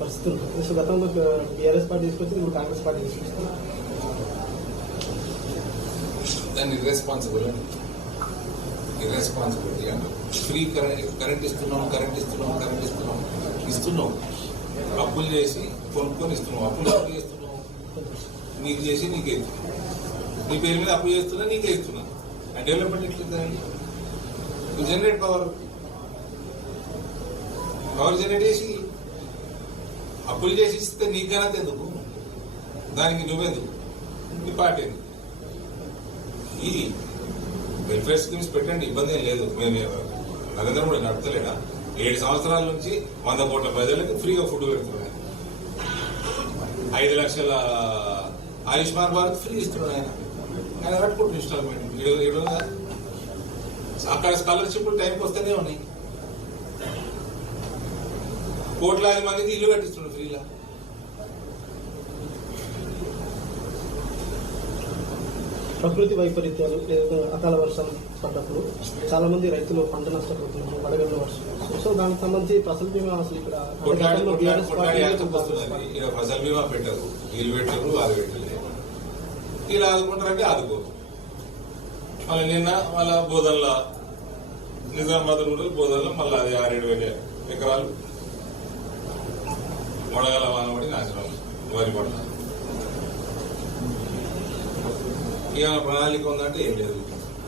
పరిస్థితి ఉంటుంది. సో గతంలో టీఆర్ఎస్ పార్టీ తీసుకొచ్చింది, ఇప్పుడు కాంగ్రెస్ పార్టీ తీసుకొచ్చింది. దాన్ని ఇర్రెస్పాన్సిబిలిటీ అంటే ఫ్రీ కరెంట్ ఇస్తున్నాం అప్పులు చేసి కొనుక్కొని ఇస్తున్నాం. అప్పులు అప్పు చేస్తున్నావు, నీకు చేసి నీకే ఇస్తున్నావు. నీ పేరు మీద అప్పు చేస్తున్నా, నీకే ఇస్తున్నా. డెవలప్మెంట్ ఎట్లుందండి? జనరేట్ పవర్ జనరేట్ చేసి అప్పులు చేసి ఇస్తే నీకు ఘనత ఎందుకు? దానికి నువ్వెందుకు? నీ పార్టీ ఎందుకు? ఈ వెల్ఫేర్ స్కీమ్స్ పెట్టండి, ఇబ్బంది ఏం లేదు. మేము నరేంద్ర మోడీ నడతలేడా? 7 సంవత్సరాల నుంచి 100 కోట్ల ప్రజలకు ఫ్రీగా ఫుడ్ పెడుతున్నాడు. 5 లక్షల ఆయుష్మాన్ భారత్ ఫ్రీ ఇస్తున్నాడు. ఆయన కట్టుకుంటున్న ఇన్స్టాల్మెంట్ అక్కడ స్కాలర్షిప్లు టైంకి వస్తూనే ఉన్నాయి. కోట్లాది మందికి ఇల్లు కట్టిస్తున్నాడు ఫ్రీలా. ప్రకృతి వైపరీత్యాలు లేదా అకాల వర్షాలు పడ్డప్పుడు చాలా మంది రైతులు పంట నష్టపోతున్నారు, వడగళ్ళ వర్షం. సో దానికి సంబంధించి ఫసల్ బీమా అసలు ఇక్కడ ఫసల్ బీమా పెట్టరు, వీళ్ళు పెట్టరు, వాళ్ళు పెట్టలేదు. వీళ్ళు ఆదుకుంటారంటే ఆదుకోరు. మళ్ళీ నిన్న వాళ్ళ బోధనల నిజామాబాద్ రూరల్ బోధనలో మళ్ళీ అది 6-7 ఎకరాలు వడగల వానబడి నాశనం వరి పంట. ఏమైనా ప్రణాళిక ఉందంటే ఏం లేదు.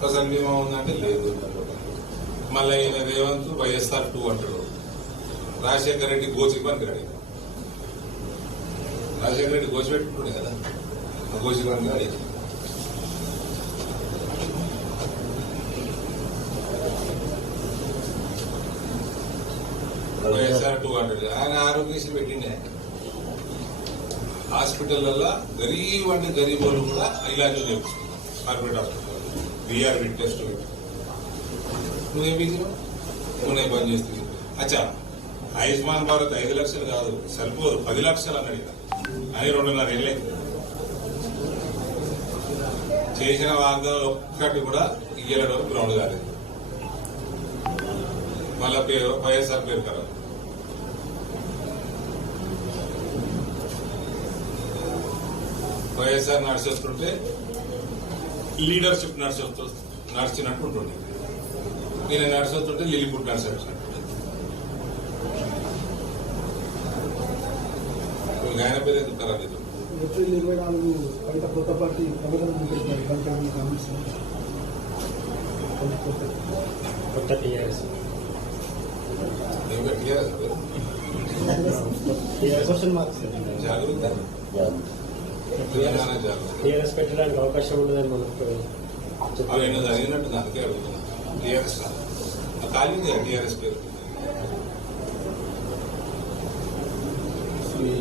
ఫసల్ బీమా ఉందంటే లేదు. మళ్ళీ ఈయన రేవంత్ వైఎస్ఆర్ 2 అంటాడు. రాజశేఖర రెడ్డి గోచి పనికిరాడు. రాజశేఖర రెడ్డి గోచి పెట్టుకుంటుండే కదా, గోచి పనికిరాడు. వైఎస్ఆర్ 2 అంటాడు. ఆయన ఆరోగ్యశ్రీ పెట్టిండే. హాస్పిటల్లో గరీబ్ అంటే గరీబ్ వాళ్ళు కూడా ఇలాంటివి చేయించుకుంటారు. కార్పొరేట్ హాస్పిటల్ బీఆర్ టెస్ట్ నువ్వేం ఇచ్చినావు? నువ్వు పని చేస్తుంది. అచ్చా, ఆయుష్మాన్ భారత్ 5 లక్షలు కాదు, సరిపోదు 10 లక్షలు అన్నాడు. అని 2.5 ఏళ్ళే చేసిన వాగ్దానాలు ఒక్కటి కూడా ఇయ్యడం గ్రౌండ్ కాలేదు. మళ్ళా వైఎస్ఆర్ పేరు కదా. వైఎస్ఆర్ నడిచేస్తుంటే లీడర్షిప్ నడిచినట్టు ఉంటుంది. నేను నడిచేస్తుంటే లిలిపుట్ నడిచినట్టు. ఆయన పేరు ఎందుకు ఖరాబ్ అవుతుంది? ఏప్రిల్ 24 కొత్త పార్టీ కొత్త టీఆర్ఎస్ జాగ్రత్త టీఆర్ఎస్ పెట్టడానికి అవకాశం ఉండదని మనకు జరిగినట్టు అందుకే అడుగుతున్నా. టీఆర్ఎస్ ఖాళీ టీఆర్ఎస్ పేరు.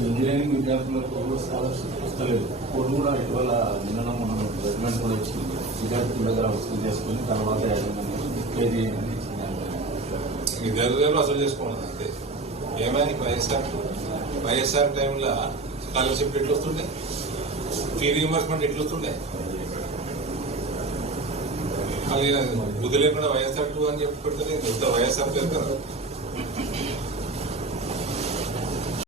ఇంజనీరింగ్ విద్యార్థులకు స్కాలర్షిప్ వస్తలేదు. కోర్టు కూడా ఇటీవల నిన్న మనం జడ్జిమెంట్ కూడా ఇచ్చింది. విద్యార్థుల దగ్గర వసూలు చేసుకుని తర్వాత విద్యార్థుల దగ్గర వసూలు చేసుకోండి అంతే. ఏమైనా వైఎస్ఆర్ టైంలో స్కాలర్షిప్ ఎట్లు వస్తుండే, ఫీ రీఎంబర్స్మెంట్ ఎట్లు వస్తుండే. అది బుద్ధి లేకుండా వైఎస్ఆర్ 2 అని చెప్పి పెడితే వైఎస్ఆర్ పేరు కదా.